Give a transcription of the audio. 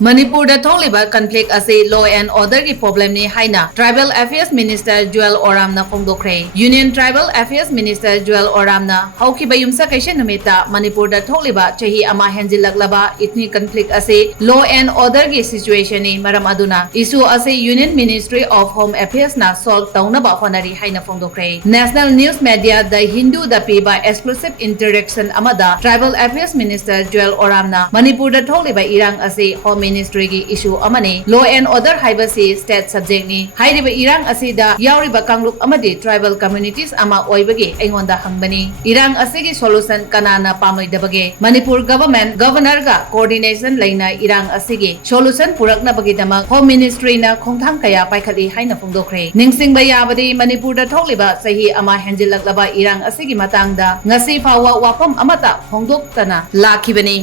Manipur da thongliba conflict ase law and order ki problem ni haina Tribal Affairs Minister Jual Oram na phongdokre. Union Tribal Affairs Minister Jual Oram na hauki bayumsa kaise numita Manipur da thongliba chahi ama henjilaklaba ethnic conflict ase law and order ki situation ni maram aduna issue ase Union Ministry of Home Affairs na solve taunaba honari haina phongdokre. National News Media the Hindu da piba exclusive interaction amada Tribal Affairs Minister Jual Oram na Manipur da thongliba irang ase Home Ministry ki issue amani law and order haibasi state subject ni hairiba irang asida yauriba kangluk amadi tribal communities ama oibagi aingonda hangbani irang asigi solution kanana pamoidabage Manipur government governor ga coordination laina irang asigi solution purakna bagi damak Home Ministry na khongthang kaya paikhali haina phongdokre ningsingba yabadi Manipur da thokliba sahi ama henjilaklaba irang asigi matangda ngasi fawa wafam amata phongdoktana lakhibani